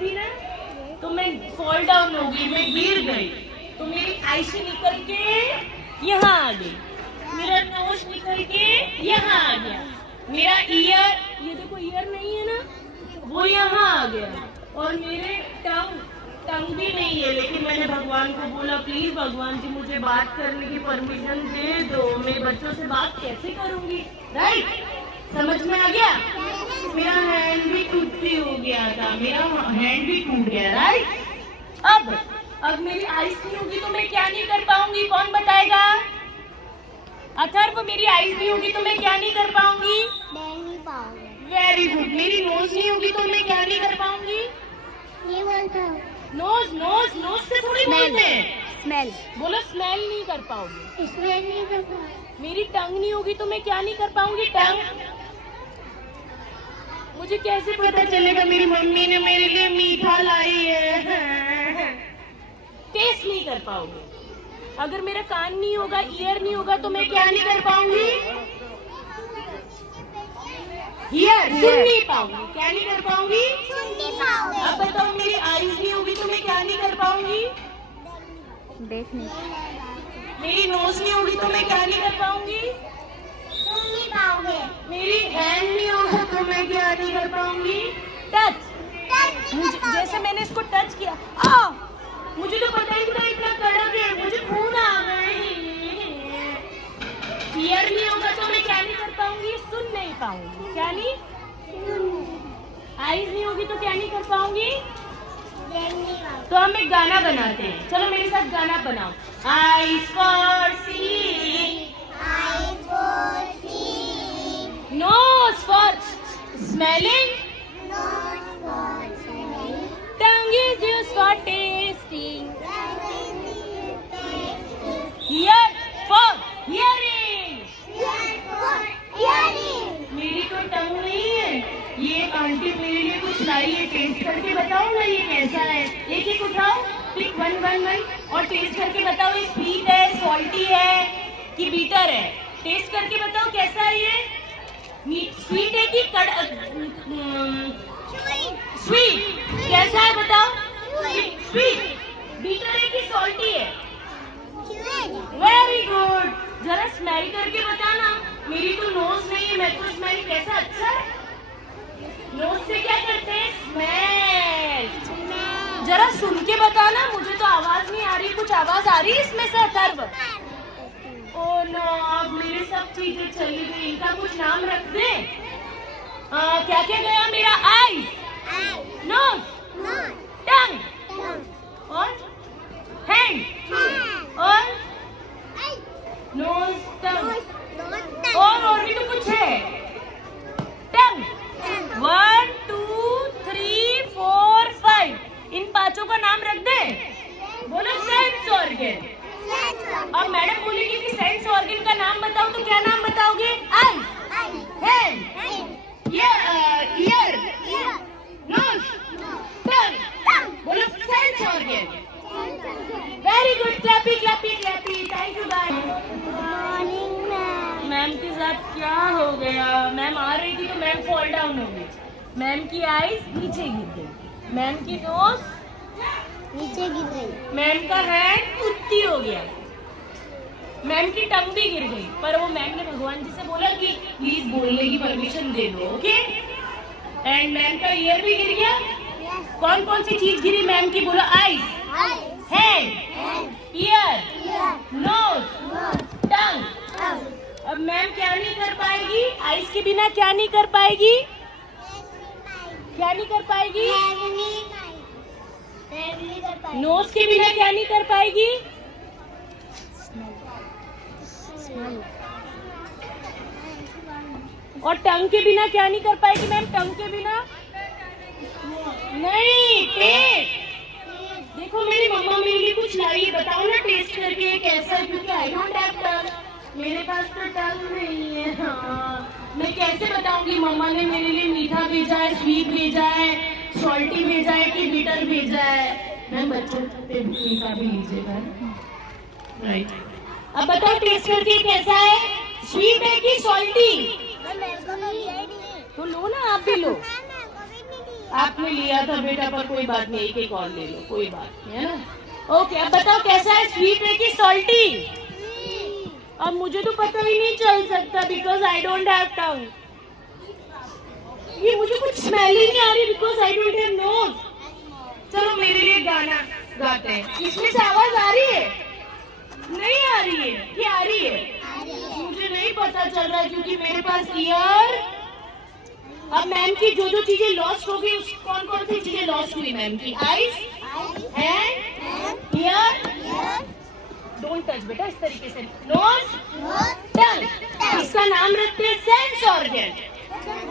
थी ना, तो मैं फॉल डाउन हो गई, मैं गिर गई, तो मेरी आईसी निकल के यहाँ आ गई, मेरा नोज निकल के यहाँ आ गया, मेरा ईयर, ये देखो ईयर नहीं है ना, वो यहाँ आ गया, और मेरे टंग भी नहीं है। लेकिन मैंने भगवान को बोला प्लीज भगवान जी मुझे बात करने की परमिशन दे दो, मैं बच्चों से बात कैसे करूंगी, राइट? समझ में आ गया? मेरा हैंड भी टूटी हो गया था, मेरा हैंड भी टूट गया, राइट? अब मेरी आईज नहीं होगी तो मैं क्या नहीं कर पाऊंगी, कौन बताएगा? अथर्व, मेरी आईज नहीं होगी तो मैं क्या नहीं कर पाऊंगी? Very good. मेरी नोज नहीं होगी तो मैं क्या नहीं कर पाऊंगी? नोज नोज नोज से थोड़ी बोलते हैं, स्मेल। बोलो स्मेल नहीं कर पाओगे। स्मेल नहीं कर पाओगे। मेरी टंग नहीं होगी तो मैं क्या नहीं कर पाऊंगी? टंग। मुझे कैसे पता चलेगा मेरी मम्मी ने मेरे लिए मीठा लाई है? टेस्ट नहीं कर पाओगे। अगर मेरा कान नहीं होगा, ईयर नहीं होगा तो मैं क्या नहीं कर पाऊंगी? ईयर, सुन नहीं पाऊंगी। क्या नहीं कर पाऊंगी? अब बताओ, मेरी आईज नहीं होगी तो मैं क्या नहीं कर पाऊंगी? देख नहीं। मेरी नोज नहीं होगी तो मैं क्या नहीं कर पाऊंगी? मेरी हैंड नहीं होगा तो मैं क्या नहीं कर पाऊंगी? टच। जैसे मैंने इसको टच किया, मुझे तो पता ही नहीं इतना कड़क है, मुझे खून आ गई। ईयर नहीं होगा तो मैं क्या नहीं कर पाऊंगी? सुन नहीं पाऊंगी। क्या नहीं? आईज नहीं होगी तो क्या नहीं कर पाऊंगी? तो हम एक गाना बनाते हैं, चलो मेरे साथ गाना बनाओ। Eyes for seeing, nose for smelling, tongue is used for tasting, ear for hearing. मेरी तो टंग नहीं है, ये आंटी मेरे लिए कुछ लाई है, टेस्ट करके बताओ ना ये कैसा है। एक एक उठाओ, क्लिक 1 1 1 और टेस्ट करके बताओ ये स्वीट है, सॉल्टी है कि बीटर है। टेस्ट करके बताओ कैसा है ये? स्वीट है कि स्वीट? कैसा है बताओ? स्वीट। बीटर है कि सॉल्टी है? Very good. जरा स्मेल करके बताना। मेरी तो नोज नहीं है, मैं तो स्मेल कैसा अच्छा है? नोज से क्या करते हैं? स्मेल। जरा सुन के बताना, मुझे तो आवाज नहीं आ रही। कुछ आवाज आ रही है इसमें से अथर्व? ओह नो, अब मेरी सब चीजें चली गई। इनका कुछ नाम रख दे। क्या क्या गया मेरा? आईज, नोज, टंग और हैंड और नोज, टंग और भी तो कुछ है। टंग 1 2 3 4 5, इन पांचों का नाम रख दे। बोलो सेंस ऑर्गन। अब मैडम बोलेगी कि सेंस ऑर्गन का नाम बताओ, तो क्या नाम बताओगे? Eye, hand, ear, nose, tongue. बोलो sense organ. Very good. Clappy clappy clappy. Thank you guys. Ma'am के साथ क्या हो गया? मैम आ रही थी तो मैम फॉल डाउन हो गई। मैम की आईज नीचे गिर गई, मैम की नोज नीचे गिर गई, मैम का हैंड कुत्ती हो गया, मैम की टंग भी गिर गई। पर वो मैम ने भगवान जी से बोला कि प्लीज बोलने की परमिशन दे दो, ओके? एंड मैम का ईयर भी गिर गया। कौन कौन सी चीज गिरी मैम की? बोलो आईज, हैंड, ईयर, नोज, टंग। अब मैम क्या नहीं कर पाएगी? आईज के बिना क्या नहीं कर पाएगी? क्या नहीं कर पाएगी? नोज के बिना क्या नहीं कर पाएगी? और टंग के बिना क्या नहीं कर पाएगी मैम? टंग के बिना नहीं, टेस्ट। देखो मेरी मम्मा मेरे लिए कुछ लाई है, बताओ ना टेस्ट करके कैसा है, क्योंकि आई डोंट हैव टंग, मेरे पास तो टंग नहीं है। हाँ, मैं कैसे बताऊंगी मम्मा ने मेरे लिए मीठा भेजा है, स्वीट भेजा है, सॉल्टी भेजा है कि बिटर भेजा है? मैम बच्चों पे मीठा भी लीजिएगा, राइट? अब बताओ टेस्ट करके कैसा है? स्वीट है कि सॉल्टी? तो लो ना, आप भी लो। आपने लिया था बेटा, पर कोई बात नहीं, एक और ले लो, कोई बात नहीं, है ना। ओके, अब बताओ कैसा है, स्वीट है कि सॉल्टी? अब मुझे तो पता ही नहीं चल सकता because I don't have tongue. ये मुझे कुछ स्मेल ही नहीं आ रही because I don't have nose. चलो मेरे लिए गाना गाते हैं। इसमें से आवाज आ रही है? नहीं आ रही है कि आ रही है? मुझे नहीं पता चल रहा है क्योंकि मेरे पास ईयर। अब मैम की जो जो चीजें लॉस्ट हो गई, कौन कौन सी चीजें लॉस्ट हुई मैम की? Eyes, hand, year. Don't touch बेटा, इस तरीके से। नोज, टंग। इसका नाम रखते हैं सेंस ऑर्गन।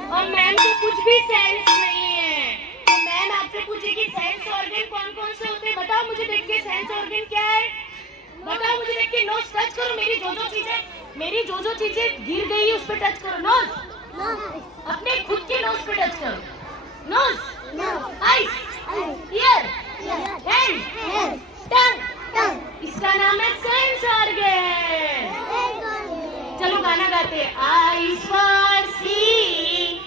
और मैम को कुछ भी सेंस नहीं है, तो मैम आपसे पूछेगी सेंस ऑर्गन कौन कौन से होते हैं? बताओ मुझे देख के, सेंस ऑर्गन क्या है? बताओ मुझे देख के। नोज टच करो, मेरी जो जो चीजें गिर गई उस पर टच करो। नोज, अपने खुद के नोज पे टच करो। Nose, eyes, ear, hand, tongue. इसका नाम है सेंस ऑर्गन। चलो गाना गाते हैं। Eyes for seeing,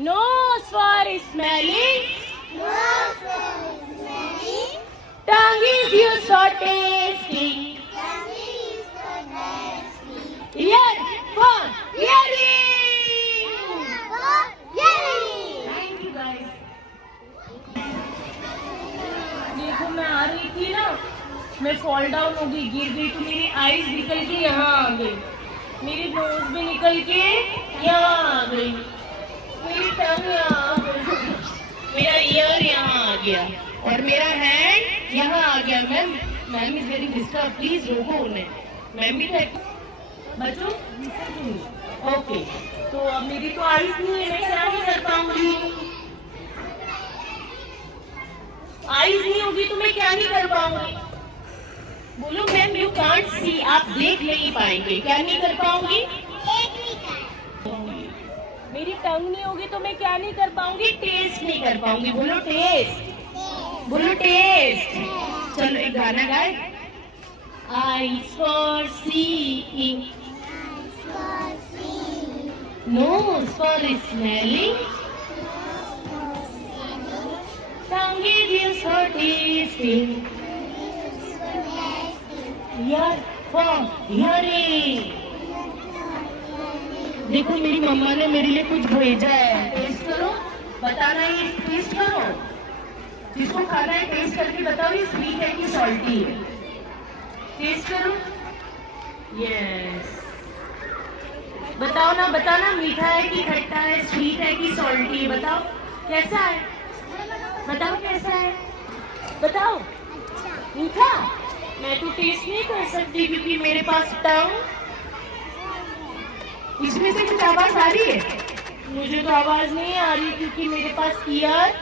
nose for smelling, tongue is used for tasting, ear for hearing. Thank you guys. देखो मैं आ रही थी ना, मैं फॉल डाउन हो गई, गिर गई, तो मेरी आईज निकल के यहाँ आ गई, मेरी नोज भी निकल के यहाँ आ गई, मेरी टंग यहाँ आ गई, मेरा ईयर यहाँ आ गया और मेरा हैंड यहाँ आ गया। Ma'am is very disturb, please रोको उन्हें। मैम भी बच्चों ओके, तो अब मेरी तो आईज नहीं है, मैं क्या ही कर पाऊंगी? आईज नहीं होगी तो मैं क्या नहीं कर पाऊंगी? बोलो मैम, यू कांट सी, आप देख नहीं पाएंगे, क्या नहीं कर पाऊंगी? मेरी टंग नहीं होगी तो मैं क्या नहीं कर पाऊंगी? टेस्ट नहीं कर पाऊंगी। बोलो टेस्ट, बोलो टेस्ट। चलो एक गाना गाए। Eyes for seeing, nose for smelling, tongue is used for tasting, ear for hearing। देखो मेरी मम्मा ने मेरे लिए कुछ भेजा है, टेस्ट करो, बताना ये टेस्ट करो, जिसको खाना है टेस्ट करके बताओ ये स्वीट है कि सॉल्टी है। टेस्ट करो, यस, बताओ ना, बताना मीठा है कि खट्टा है, स्वीट है कि सॉल्टी है, बताओ कैसा है? बताओ कैसा है? बताओ। मीठा? मैं तो टेस्ट नहीं कर सकती क्योंकि मेरे पास टंग। इसमें से कुछ आवाज आ रही है? मुझे तो आवाज नहीं आ रही क्योंकि मेरे पास ईयर।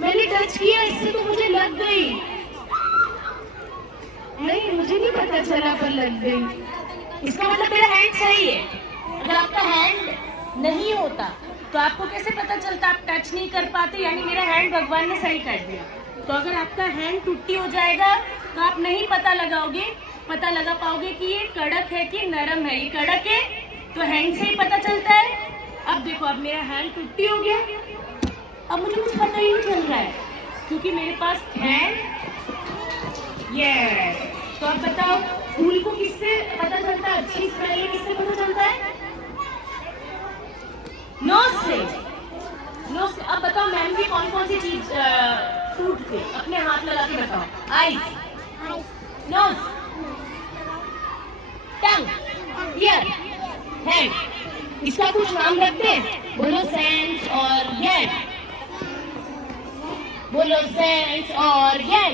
मैंने टच किया, इससे तो मुझे लग गई। नहीं, मुझे नहीं पता चला पर लग गई। इसका मतलब मेरा हैंड सही है। अगर आपका हैंड नहीं होता तो आपको कैसे पता चलता? आप टच नहीं कर पाते, यानी मेरा हैंड भगवान ने सही कर दिया। तो अगर आपका हैंड टूटी हो जाएगा तो आप नहीं पता लगा पाओगे कि ये कड़क है कि नरम है। ये कड़क है तो हैंड से ही पता चलता है। अब देखो, अब मेरा हैंड टूटी हो गया, अब मुझे कुछ पता ही नहीं चल रहा है क्योंकि मेरे पास हैंड। यस, तो अब बताओ फूल को किससे पता चलता है? अच्छी स्मेल किससे पता चलता है? नोज से। अब बताओ मैम की कौन कौन सी चीज टूट गई? अपने हाथ लगा के बताओ। आईज, नोज, टंग, ईयर, हैंड। इसका कुछ नाम रखते हैं? बोलो सेंस ऑर्गन, बोलो सेंस ऑर्गन।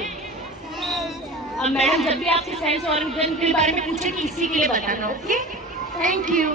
अब मैडम जब भी आपसे सेंस ऑर्गन के बारे में पूछे तो इसी के लिए बताना। Okay, thank you.